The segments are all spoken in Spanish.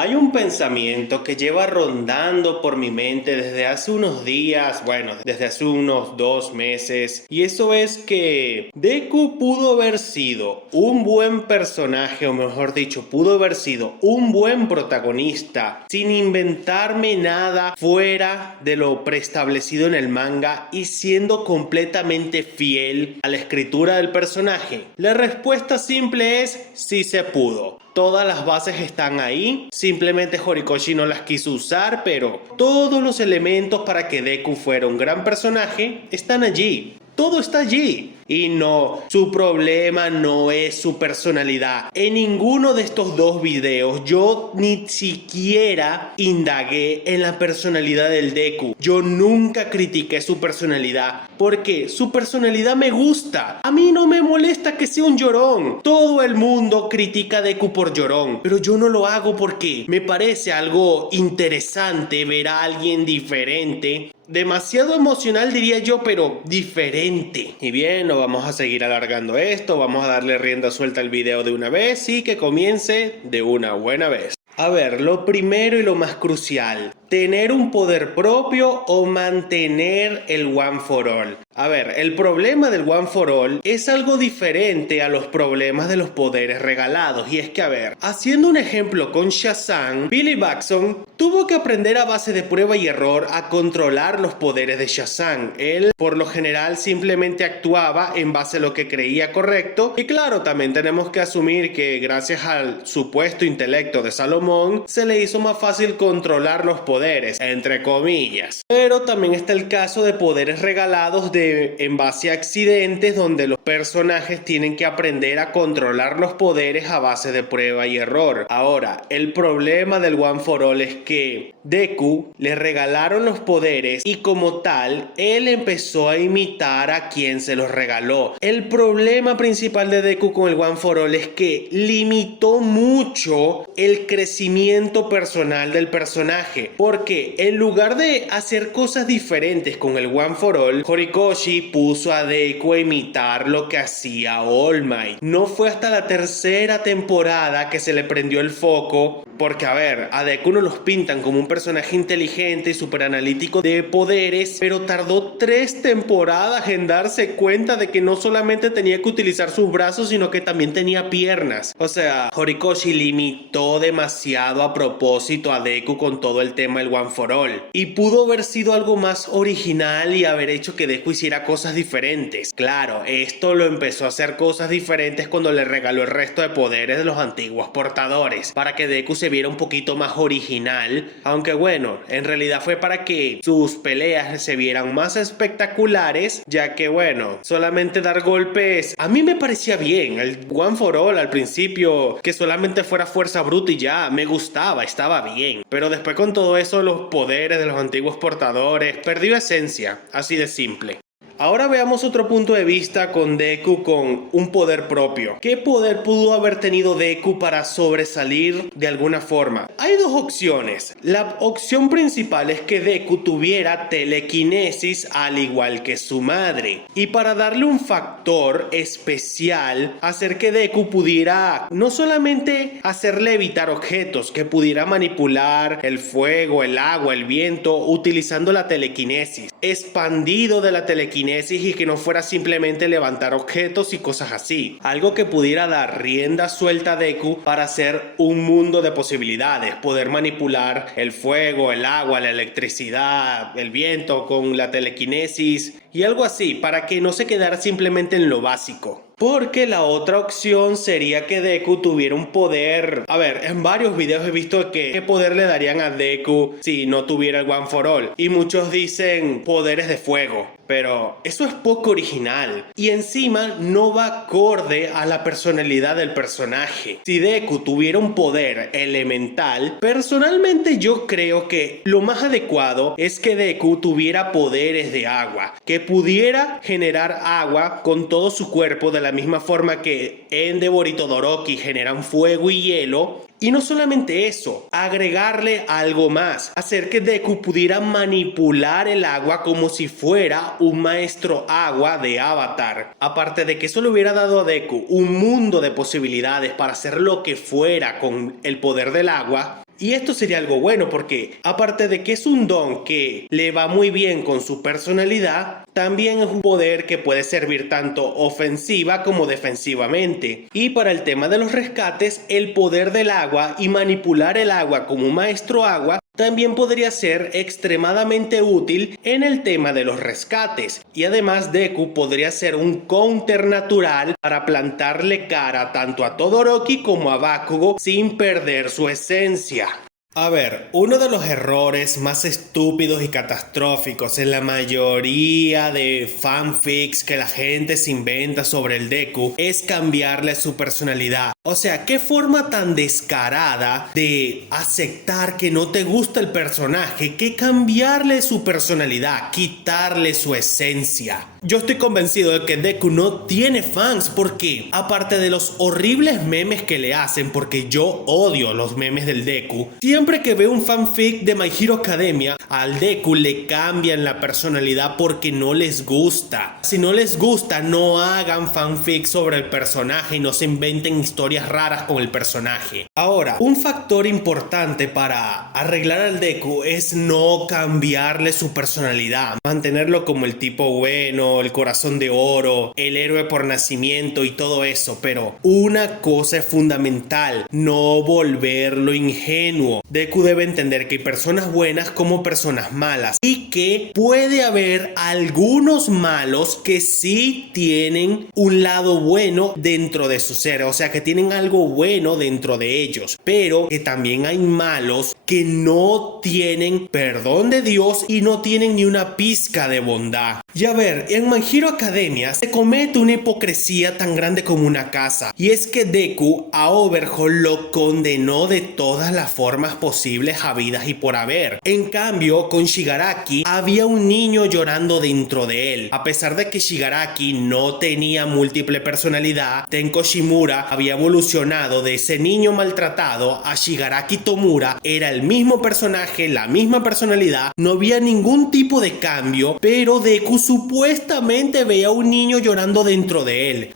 Hay un pensamiento que lleva rondando por mi mente desde hace unos días, bueno, desde hace unos 2 meses, y eso es que Deku pudo haber sido un buen personaje, o mejor dicho, pudo haber sido un buen protagonista, sin inventarme nada fuera de lo preestablecido en el manga y siendo completamente fiel a la escritura del personaje. La respuesta simple es sí se pudo. Todas las bases están ahí, simplemente Horikoshi no las quiso usar, pero todos los elementos para que Deku fuera un gran personaje están allí. Todo está allí. Y no, su problema no es su personalidad. En ninguno de estos dos videos yo ni siquiera indagué en la personalidad del Deku. Yo nunca critiqué su personalidad porque su personalidad me gusta. A mí no me molesta que sea un llorón. Todo el mundo critica a Deku por llorón, pero yo no lo hago porque me parece algo interesante ver a alguien diferente. Demasiado emocional diría yo, pero diferente. Y bien, no vamos a seguir alargando esto, vamos a darle rienda suelta al video de una vez y que comience de una buena vez. A ver, lo primero y lo más crucial, tener un poder propio o mantener el One for All. A ver, el problema del One for All es algo diferente a los problemas de los poderes regalados. Y es que, a ver, haciendo un ejemplo con Shazam, Billy Batson tuvo que aprender a base de prueba y error a controlar los poderes de Shazam. Él, por lo general, simplemente actuaba en base a lo que creía correcto. Y claro, también tenemos que asumir que gracias al supuesto intelecto de Salomón, se le hizo más fácil controlar los poderes, entre comillas. Pero también está el caso de poderes regalados en base a accidentes, donde los personajes tienen que aprender a controlar los poderes a base de prueba y error. Ahora, el problema del One for All es que Deku le regalaron los poderes y como tal, él empezó a imitar a quien se los regaló. El problema principal de Deku con el One for All es que limitó mucho el crecimiento personal del personaje, porque en lugar de hacer cosas diferentes con el One for All, Horikoshi puso a Deku a imitar lo que hacía All Might. No fue hasta la tercera temporada que se le prendió el foco, porque a ver, a Deku no los pintan como un personaje inteligente y súper analítico de poderes, pero tardó 3 temporadas en darse cuenta de que no solamente tenía que utilizar sus brazos, sino que también tenía piernas. O sea, Horikoshi limitó demasiado a propósito a Deku con todo el tema del One for All. Y pudo haber sido algo más original y haber hecho que Deku hiciera cosas diferentes. Claro, esto lo empezó a hacer cosas diferentes cuando le regaló el resto de poderes de los antiguos portadores, para que Deku se viera un poquito más original, aunque bueno, en realidad fue para que sus peleas se vieran más espectaculares, ya que bueno, solamente dar golpes a mí me parecía bien. El One for All al principio, que solamente fuera fuerza bruta y ya, me gustaba, estaba bien, pero después con todo eso los poderes de los antiguos portadores perdió esencia, así de simple. Ahora veamos otro punto de vista con Deku con un poder propio. ¿Qué poder pudo haber tenido Deku para sobresalir de alguna forma? Hay dos opciones. La opción principal es que Deku tuviera telequinesis al igual que su madre. Y para darle un factor especial, hacer que Deku pudiera no solamente hacerle evitar objetos, que pudiera manipular el fuego, el agua, el viento, utilizando la telequinesis. Expandido de la telequinesis y que no fuera simplemente levantar objetos y cosas así. Algo que pudiera dar rienda suelta a Deku para hacer un mundo de posibilidades. Poder manipular el fuego, el agua, la electricidad, el viento con la telequinesis y algo así, para que no se quedara simplemente en lo básico. Porque la otra opción sería que Deku tuviera un poder. A ver, en varios videos he visto que qué poder le darían a Deku si no tuviera el One for All. Y muchos dicen poderes de fuego. Pero eso es poco original. Y encima no va acorde a la personalidad del personaje. Si Deku tuviera un poder elemental, personalmente yo creo que lo más adecuado es que Deku tuviera poderes de agua. Que pudiera generar agua con todo su cuerpo de la misma forma que Endeavor y Todoroki generan fuego y hielo. Y no solamente eso, agregarle algo más, hacer que Deku pudiera manipular el agua como si fuera un maestro agua de Avatar. Aparte de que eso le hubiera dado a Deku un mundo de posibilidades para hacer lo que fuera con el poder del agua, Y esto sería algo bueno porque, aparte de que es un don que le va muy bien con su personalidad, también es un poder que puede servir tanto ofensiva como defensivamente. Y para el tema de los rescates, el poder del agua y manipular el agua como un maestro agua también podría ser extremadamente útil en el tema de los rescates. Y además Deku podría ser un counter natural para plantarle cara tanto a Todoroki como a Bakugo sin perder su esencia. A ver, uno de los errores más estúpidos y catastróficos en la mayoría de fanfics que la gente se inventa sobre el Deku es cambiarle su personalidad. O sea, qué forma tan descarada de aceptar que no te gusta el personaje, que cambiarle su personalidad, quitarle su esencia. Yo estoy convencido de que Deku no tiene fans porque, aparte de los horribles memes que le hacen, porque yo odio los memes del Deku, siempre que veo un fanfic de My Hero Academia, al Deku le cambian la personalidad porque no les gusta. Si no les gusta, no hagan fanfic sobre el personaje y no se inventen historias raras con el personaje. Ahora, un factor importante para arreglar al Deku es no cambiarle su personalidad, mantenerlo como el tipo bueno, el corazón de oro, el héroe por nacimiento y todo eso, pero una cosa es fundamental: no volverlo ingenuo. Deku debe entender que hay personas buenas como personas malas y que puede haber algunos malos que sí tienen un lado bueno dentro de su ser, o sea que tienen algo bueno dentro de ellos, pero que también hay malos que no tienen perdón de Dios y no tienen ni una pizca de bondad. Y a ver, en My Hero Academia se comete una hipocresía tan grande como una casa, y es que Deku a Overhaul lo condenó de todas las formas posibles habidas y por haber. En cambio, con Shigaraki había un niño llorando dentro de él. A pesar de que Shigaraki no tenía múltiple personalidad, Tenko Shimura había evolucionado de ese niño maltratado a Shigaraki Tomura. Era el mismo personaje, la misma personalidad, no había ningún tipo de cambio, pero Deku supuestamente veía a un niño llorando dentro de él.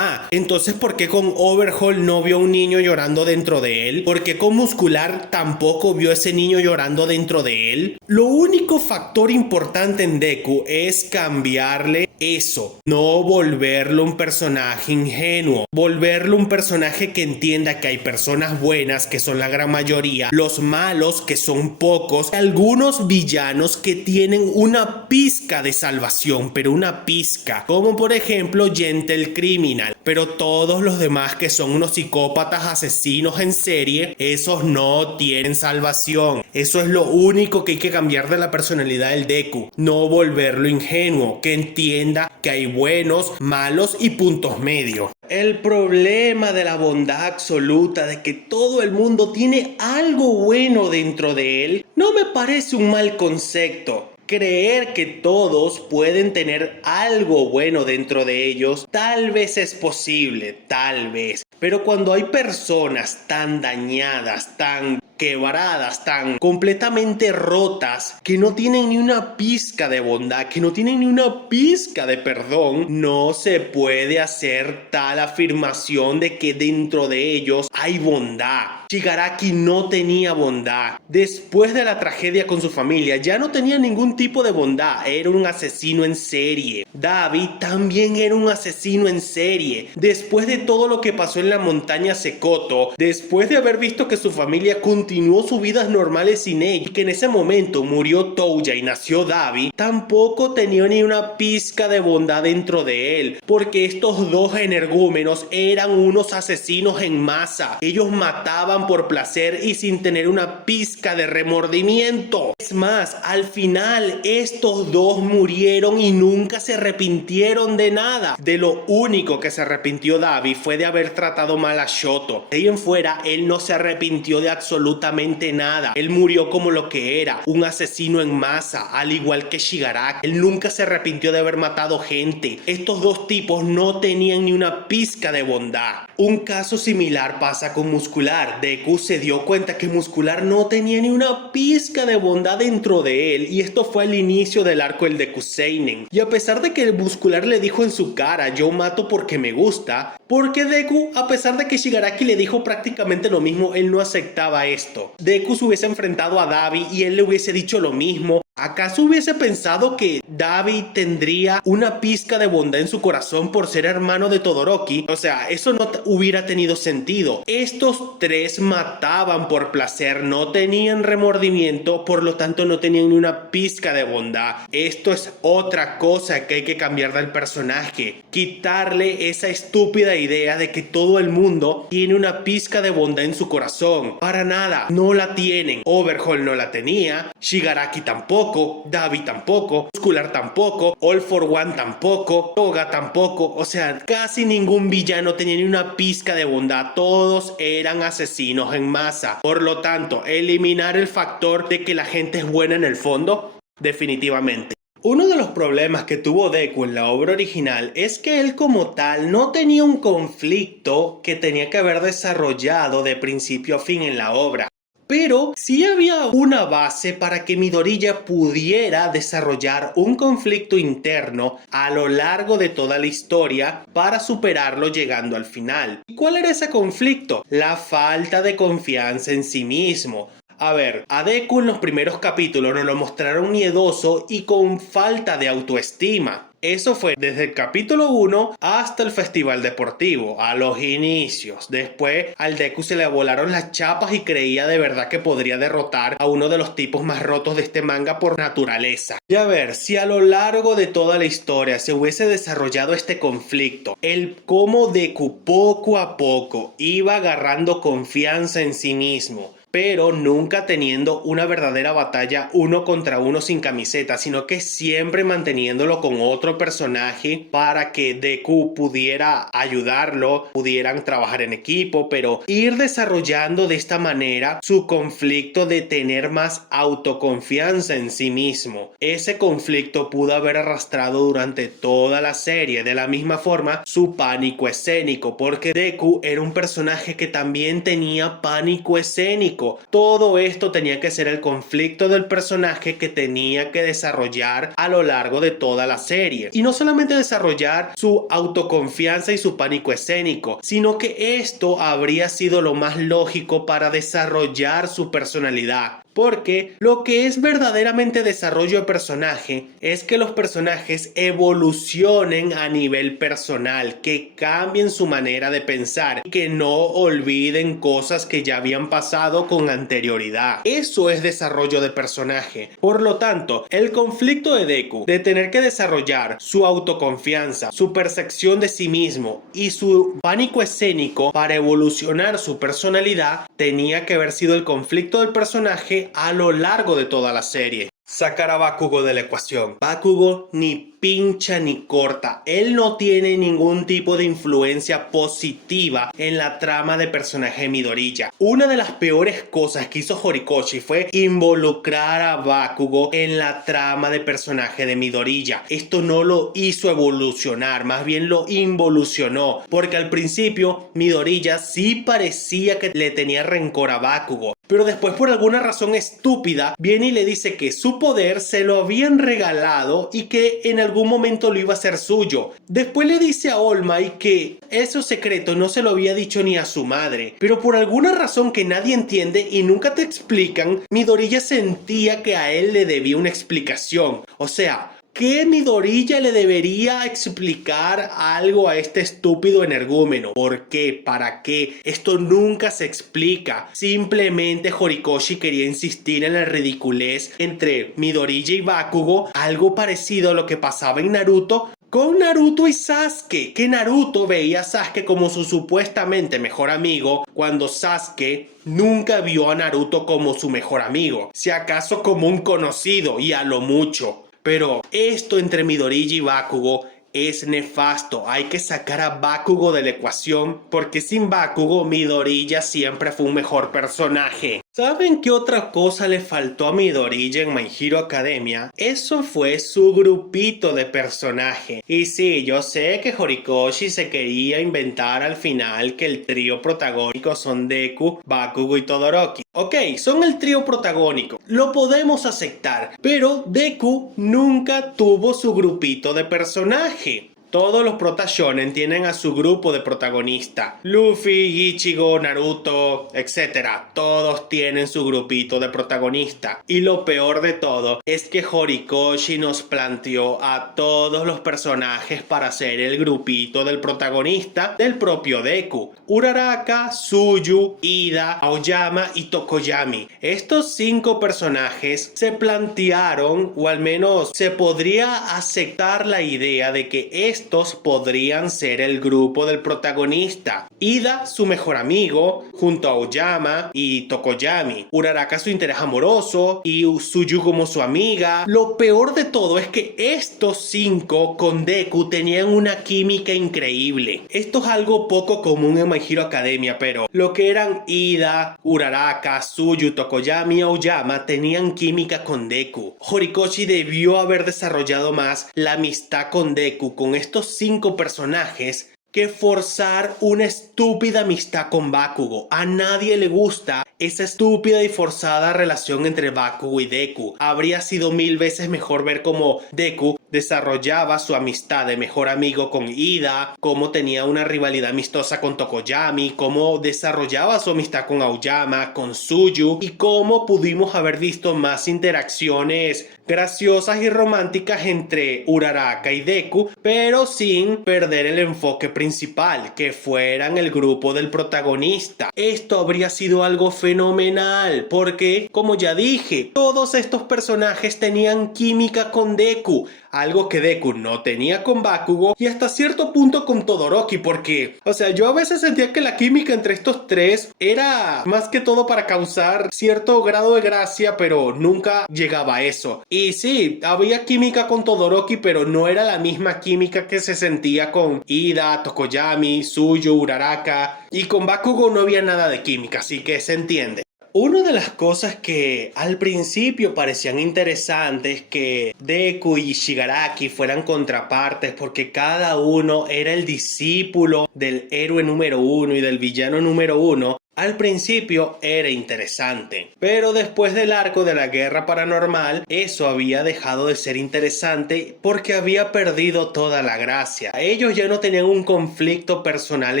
Entonces ¿por qué con Overhaul no vio a un niño llorando dentro de él? ¿Por qué con Muscular tampoco vio a ese niño llorando dentro de él? Lo único factor importante en Deku es cambiarle eso, no volverlo un personaje ingenuo, volverlo un personaje que entienda que hay personas buenas, que son la gran mayoría, los malos, que son pocos, algunos villanos que tienen una pizca de salvación, pero una pizca, como por ejemplo Gentle Criminal, pero todos los demás que son unos psicópatas asesinos en serie, esos no tienen salvación. Eso es lo único que hay que cambiar de la personalidad del Deku, no volverlo ingenuo, que entienda que hay buenos, malos y puntos medios. El problema de la bondad absoluta, de que todo el mundo tiene algo bueno dentro de él, no me parece un mal concepto. Creer que todos pueden tener algo bueno dentro de ellos, tal vez es posible, tal vez. Pero cuando hay personas tan dañadas, tan quebradas, tan completamente rotas, que no tienen ni una pizca de bondad, que no tienen ni una pizca de perdón, no se puede hacer tal afirmación de que dentro de ellos hay bondad. Shigaraki no tenía bondad. Después de la tragedia con su familia, ya no tenía ningún tipo de bondad. Era un asesino en serie. Dabi también era un asesino en serie. Después de todo lo que pasó en la montaña Sekoto, después de haber visto que su familia continuó sus vidas normales sin él y que en ese momento murió Touya y nació Dabi, tampoco tenía ni una pizca de bondad dentro de él, porque estos dos energúmenos eran unos asesinos en masa. Ellos mataban por placer y sin tener una pizca de remordimiento. Es más, al final estos dos murieron y nunca se arrepintieron de nada. De lo único que se arrepintió Dabi fue de haber tratado mal a Shoto. De ahí en fuera, él no se arrepintió de absolutamente nada. Él murió como lo que era, un asesino en masa, al igual que Shigaraki. Él nunca se arrepintió de haber matado gente. Estos dos tipos no tenían ni una pizca de bondad. Un caso similar pasa con Muscular. Deku se dio cuenta que Muscular no tenía ni una pizca de bondad dentro de él, y esto fue al inicio del arco del Deku Seinen. Y a pesar de que el Muscular le dijo en su cara: yo mato porque me gusta, porque Deku, a pesar de que Shigaraki le dijo prácticamente lo mismo, él no aceptaba eso. esto. Deku se hubiese enfrentado a Dabi y él le hubiese dicho lo mismo. ¿Acaso hubiese pensado que Dabi tendría una pizca de bondad en su corazón por ser hermano de Todoroki? O sea, eso no hubiera tenido sentido. Estos tres mataban por placer, no tenían remordimiento, por lo tanto no tenían ni una pizca de bondad. Esto es otra cosa que hay que cambiar del personaje. Quitarle esa estúpida idea de que todo el mundo tiene una pizca de bondad en su corazón. Para nada, no la tienen. Overhaul no la tenía, Shigaraki tampoco, Dabi tampoco, Muscular tampoco, All for One tampoco, Toga tampoco. O sea, casi ningún villano tenía ni una pizca de bondad. Todos eran asesinos en masa. Por lo tanto, eliminar el factor de que la gente es buena en el fondo, definitivamente. Uno de los problemas que tuvo Deku en la obra original es que él como tal no tenía un conflicto que tenía que haber desarrollado de principio a fin en la obra. Pero sí había una base para que Midoriya pudiera desarrollar un conflicto interno a lo largo de toda la historia para superarlo llegando al final. ¿Y cuál era ese conflicto? La falta de confianza en sí mismo. A ver, a Deku en los primeros capítulos nos lo mostraron miedoso y con falta de autoestima. Eso fue desde el capítulo 1 hasta el festival deportivo, a los inicios. Después al Deku se le volaron las chapas y creía de verdad que podría derrotar a uno de los tipos más rotos de este manga por naturaleza. Y a ver, si a lo largo de toda la historia se hubiese desarrollado este conflicto, el cómo Deku poco a poco iba agarrando confianza en sí mismo, pero nunca teniendo una verdadera batalla uno contra uno sin camiseta, sino que siempre manteniéndolo con otro personaje para que Deku pudiera ayudarlo, pudieran trabajar en equipo, pero ir desarrollando de esta manera su conflicto de tener más autoconfianza en sí mismo. Ese conflicto pudo haber arrastrado durante toda la serie, de la misma forma su pánico escénico, porque Deku era un personaje que también tenía pánico escénico. Todo esto tenía que ser el conflicto del personaje que tenía que desarrollar a lo largo de toda la serie. Y no solamente desarrollar su autoconfianza y su pánico escénico, sino que esto habría sido lo más lógico para desarrollar su personalidad. Porque lo que es verdaderamente desarrollo de personaje es que los personajes evolucionen a nivel personal, que cambien su manera de pensar y que no olviden cosas que ya habían pasado con anterioridad. Eso es desarrollo de personaje. Por lo tanto, el conflicto de Deku de tener que desarrollar su autoconfianza, su percepción de sí mismo y su pánico escénico para evolucionar su personalidad tenía que haber sido el conflicto del personaje a lo largo de toda la serie. Sacar a Bakugo de la ecuación. Bakugo ni pincha ni corta. Él no tiene ningún tipo de influencia positiva en la trama de personaje de Midoriya. Una de las peores cosas que hizo Horikoshi fue involucrar a Bakugo en la trama de personaje de Midoriya. Esto no lo hizo evolucionar, más bien lo involucionó, porque al principio Midoriya sí parecía que le tenía rencor a Bakugo, pero después por alguna razón estúpida viene y le dice que su poder se lo habían regalado y que en algún momento lo iba a hacer suyo. Después le dice a All Might que esos secretos no se lo había dicho ni a su madre, pero por alguna razón que nadie entiende y nunca te explican, Midoriya sentía que a él le debía una explicación. O sea, ¿qué Midoriya le debería explicar algo a este estúpido energúmeno? ¿Por qué? ¿Para qué? Esto nunca se explica. Simplemente Horikoshi quería insistir en la ridiculez entre Midoriya y Bakugo, algo parecido a lo que pasaba en Naruto con Naruto y Sasuke, que Naruto veía a Sasuke como su supuestamente mejor amigo, cuando Sasuke nunca vio a Naruto como su mejor amigo, si acaso como un conocido y a lo mucho. Pero esto entre Midoriya y Bakugo es nefasto. Hay que sacar a Bakugo de la ecuación, porque sin Bakugo Midoriya siempre fue un mejor personaje. ¿Saben qué otra cosa le faltó a Midoriya en My Hero Academia? Eso fue su grupito de personaje. Y sí, yo sé que Horikoshi se quería inventar al final que el trío protagónico son Deku, Bakugo y Todoroki. Ok, son el trío protagónico, lo podemos aceptar, pero Deku nunca tuvo su grupito de personaje. todos los prota shonen tienen a su grupo de protagonista. Luffy, Ichigo, Naruto, etc. Todos tienen su grupito de protagonista. Y lo peor de todo es que Horikoshi nos planteó a todos los personajes para ser el grupito del protagonista del propio Deku. Uraraka, Tsuyu, Ida, Aoyama y Tokoyami. Estos 5 personajes se plantearon, o al menos se podría aceptar la idea de que estos podrían ser el grupo del protagonista. Ida, su mejor amigo, junto a Aoyama y Tokoyami. Uraraka, su interés amoroso, y Tsuyu como su amiga. Lo peor de todo es que estos 5 con Deku tenían una química increíble. Esto es algo poco común en My Hero Academia, pero lo que eran Ida, Uraraka, Tsuyu, Tokoyami y Aoyama tenían química con Deku. Horikoshi debió haber desarrollado más la amistad con Deku, con estos 5 personajes, que forzar una estúpida amistad con Bakugo. A nadie le gusta esa estúpida y forzada relación entre Bakugo y Deku. Habría sido 1000 veces mejor ver cómo Deku desarrollaba su amistad de mejor amigo con Ida, cómo tenía una rivalidad amistosa con Tokoyami, cómo desarrollaba su amistad con Aoyama, con Tsuyu, y cómo pudimos haber visto más interacciones graciosas y románticas entre Uraraka y Deku, pero sin perder el enfoque principal, que fueran el grupo del protagonista. Esto habría sido algo fenomenal, porque, como ya dije, todos estos personajes tenían química con Deku, algo que Deku no tenía con Bakugo y hasta cierto punto con Todoroki, porque, o sea, yo a veces sentía que la química entre estos 3 era más que todo para causar cierto grado de gracia, pero nunca llegaba a eso. Y sí, había química con Todoroki, pero no era la misma química que se sentía con Ida, Tokoyami, Tsuyu, Uraraka, y con Bakugo no había nada de química, así que se entiende. Una de las cosas que al principio parecían interesantes, que Deku y Shigaraki fueran contrapartes porque cada uno era el discípulo del héroe número 1 y del villano número 1, al principio era interesante, pero después del arco de la guerra paranormal, eso había dejado de ser interesante porque había perdido toda la gracia. Ellos ya no tenían un conflicto personal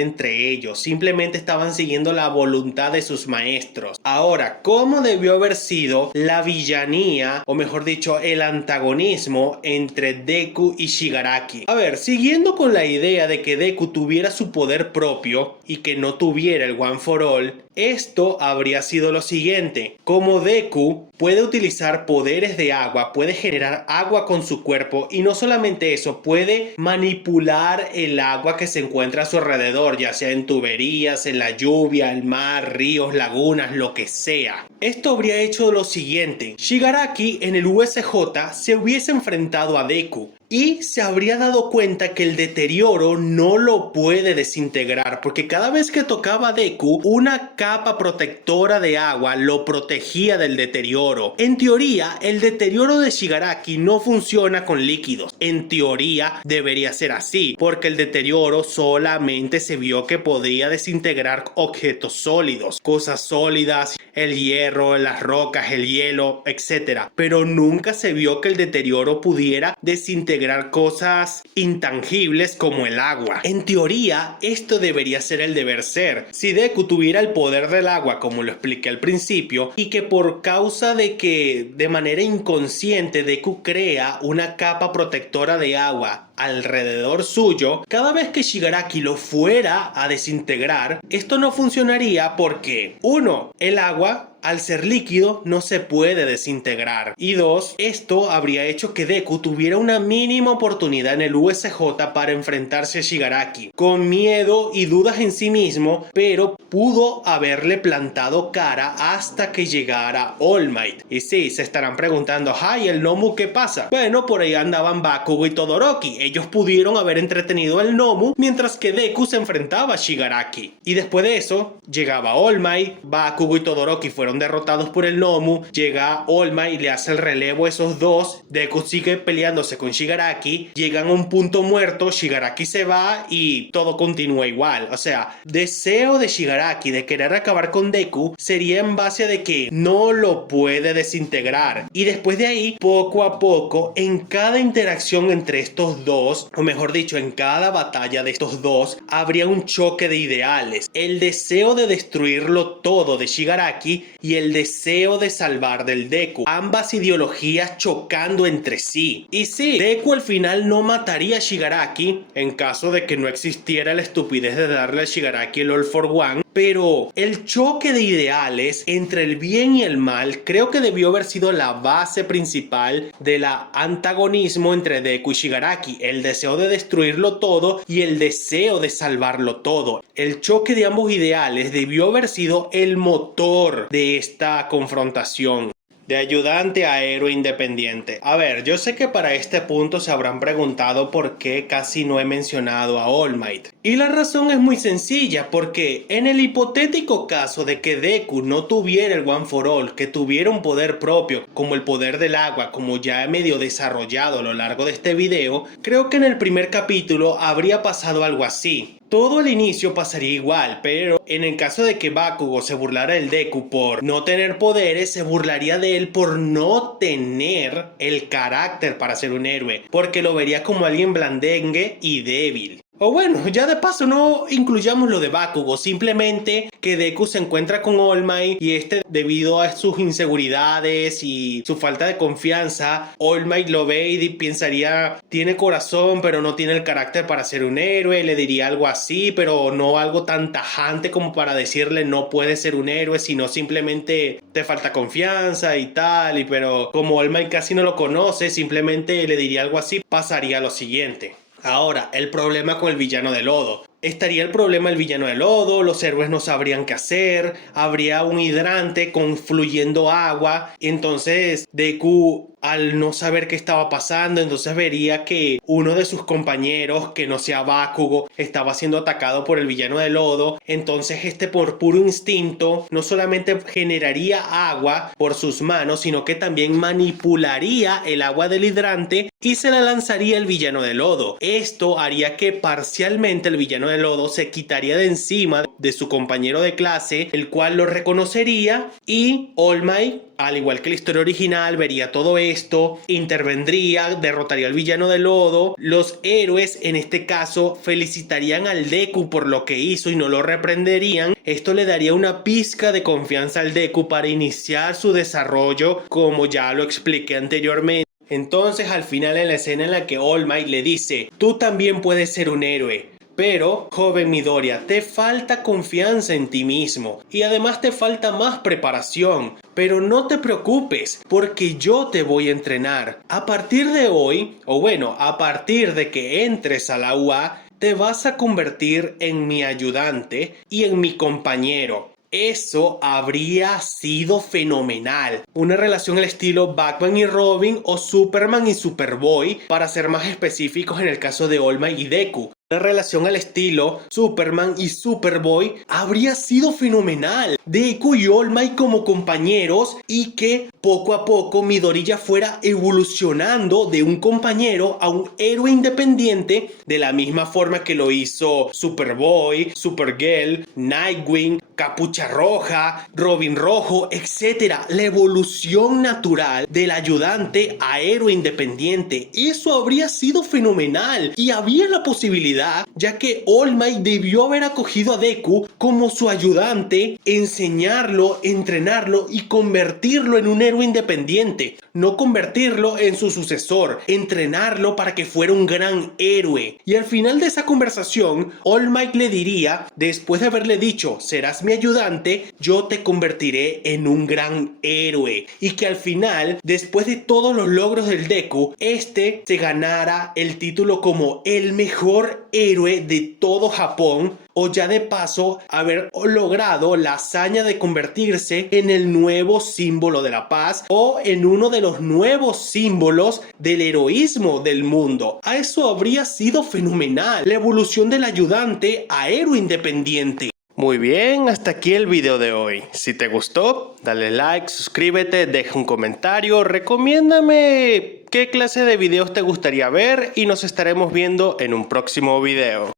entre ellos, simplemente estaban siguiendo la voluntad de sus maestros. Ahora, ¿cómo debió haber sido la villanía, o mejor dicho, el antagonismo entre Deku y Shigaraki? A ver, siguiendo con la idea de que Deku tuviera su poder propio y que no tuviera el One for All, esto habría sido lo siguiente: como Deku puede utilizar poderes de agua, puede generar agua con su cuerpo, y no solamente eso, puede manipular el agua que se encuentra a su alrededor, ya sea en tuberías, en la lluvia, el mar, ríos, lagunas, lo que sea. Esto habría hecho lo siguiente: Shigaraki en el USJ se hubiese enfrentado a Deku y se habría dado cuenta que el deterioro no lo puede desintegrar, porque cada vez que tocaba a Deku, una capa protectora de agua lo protegía del deterioro. En teoría, el deterioro de Shigaraki no funciona con líquidos. En teoría, debería ser así, porque el deterioro solamente se vio que podía desintegrar objetos sólidos, cosas sólidas, el hierro, las rocas, el hielo, etc. Pero nunca se vio que el deterioro pudiera desintegrar cosas intangibles como el agua. En teoría, esto debería ser el deber ser. Si Deku tuviera el poder del agua, como lo expliqué al principio, y que por causa de que de manera inconsciente Deku crea una capa protectora de agua alrededor suyo, cada vez que Shigaraki lo fuera a desintegrar, esto no funcionaría porque, 1, el agua, al ser líquido, no se puede desintegrar, y 2, esto habría hecho que Deku tuviera una mínima oportunidad en el USJ para enfrentarse a Shigaraki, con miedo y dudas en sí mismo, pero pudo haberle plantado cara hasta que llegara All Might. Y sí, se estarán preguntando, ¡ay, el Nomu qué pasa! Bueno, por ahí andaban Bakugo y Todoroki. Ellos pudieron haber entretenido al Nomu mientras que Deku se enfrentaba a Shigaraki. Y después de eso, llegaba All Might, Bakugo y Todoroki fueron fueron derrotados por el Nomu, llega All Might y le hace el relevo a esos dos. Deku sigue peleándose con Shigaraki, llegan a un punto muerto, Shigaraki se va y todo continúa igual. O sea, deseo de Shigaraki de querer acabar con Deku sería en base a de que no lo puede desintegrar. Y después de ahí, poco a poco, en cada interacción entre estos dos, o mejor dicho, en cada batalla de estos dos, habría un choque de ideales. El deseo de destruirlo todo de Shigaraki y el deseo de salvar del Deku. Ambas ideologías chocando entre sí. Y sí, Deku al final no mataría a Shigaraki en caso de que no existiera la estupidez de darle a Shigaraki el All for One. Pero el choque de ideales entre el bien y el mal creo que debió haber sido la base principal del antagonismo entre Deku y Shigaraki. El deseo de destruirlo todo y el deseo de salvarlo todo. El choque de ambos ideales debió haber sido el motor de esta confrontación. De ayudante a héroe independiente. A ver, yo sé que para este punto se habrán preguntado por qué casi no he mencionado a All Might. Y la razón es muy sencilla, porque en el hipotético caso de que Deku no tuviera el One for All, que tuviera un poder propio, como el poder del agua, como ya he medio desarrollado a lo largo de este video, creo que en el primer capítulo habría pasado algo así. Todo el inicio pasaría igual, pero en el caso de que Bakugo se burlara del Deku por no tener poderes, se burlaría de él por no tener el carácter para ser un héroe, porque lo vería como alguien blandengue y débil. O bueno, ya de paso no incluyamos lo de Bakugo, simplemente que Deku se encuentra con All Might y debido a sus inseguridades y su falta de confianza, All Might lo ve y pensaría, tiene corazón pero no tiene el carácter para ser un héroe, le diría algo así, pero no algo tan tajante como para decirle no puedes ser un héroe, sino simplemente te falta confianza y tal, pero como All Might casi no lo conoce, simplemente le diría algo así, pasaría lo siguiente. Ahora, el problema con el villano de lodo. Estaría el problema del villano de lodo, los héroes no sabrían qué hacer, habría un hidrante con fluyendo agua, entonces Deku al no saber qué estaba pasando, entonces vería que uno de sus compañeros, que no sea Bakugo, estaba siendo atacado por el villano de lodo, entonces por puro instinto no solamente generaría agua por sus manos, sino que también manipularía el agua del hidrante y se la lanzaría el villano de lodo. Esto haría que parcialmente el villano de lodo se quitaría de encima de su compañero de clase, el cual lo reconocería, y All Might, al igual que la historia original, vería todo esto, intervendría, derrotaría al villano de lodo. Los héroes en este caso felicitarían al Deku por lo que hizo y no lo reprenderían. Esto le daría una pizca de confianza al Deku para iniciar su desarrollo, como ya lo expliqué anteriormente. Entonces al final, en la escena en la que All Might le dice, tú también puedes ser un héroe, pero, joven Midoriya, te falta confianza en ti mismo y además te falta más preparación. Pero no te preocupes, porque yo te voy a entrenar. A partir de hoy, o bueno, a partir de que entres a la UA, te vas a convertir en mi ayudante y en mi compañero. Eso habría sido fenomenal. Una relación al estilo Batman y Robin o Superman y Superboy, para ser más específicos en el caso de All Might y Deku. Una relación al estilo Superman y Superboy habría sido fenomenal. Deku y All Might como compañeros y que poco a poco Midoriya fuera evolucionando de un compañero a un héroe independiente, de la misma forma que lo hizo Superboy, Supergirl, Nightwing, Capucha Roja, Robin Rojo, etc. La evolución natural del ayudante a héroe independiente. Eso habría sido fenomenal y había la posibilidad, ya que All Might debió haber acogido a Deku como su ayudante, enseñarlo, entrenarlo y convertirlo en un héroe independiente. No convertirlo en su sucesor, entrenarlo para que fuera un gran héroe. Y al final de esa conversación, All Might le diría, después de haberle dicho, serás mi ayudante, yo te convertiré en un gran héroe. Y que al final, después de todos los logros del Deku, se ganara el título como el mejor héroe de todo Japón, o ya de paso haber logrado la hazaña de convertirse en el nuevo símbolo de la paz o en uno de los nuevos símbolos del heroísmo del mundo. A eso habría sido fenomenal, la evolución del ayudante a héroe independiente. Muy bien, hasta aquí el video de hoy. Si te gustó, dale like, suscríbete, deja un comentario, recomiéndame qué clase de videos te gustaría ver y nos estaremos viendo en un próximo video.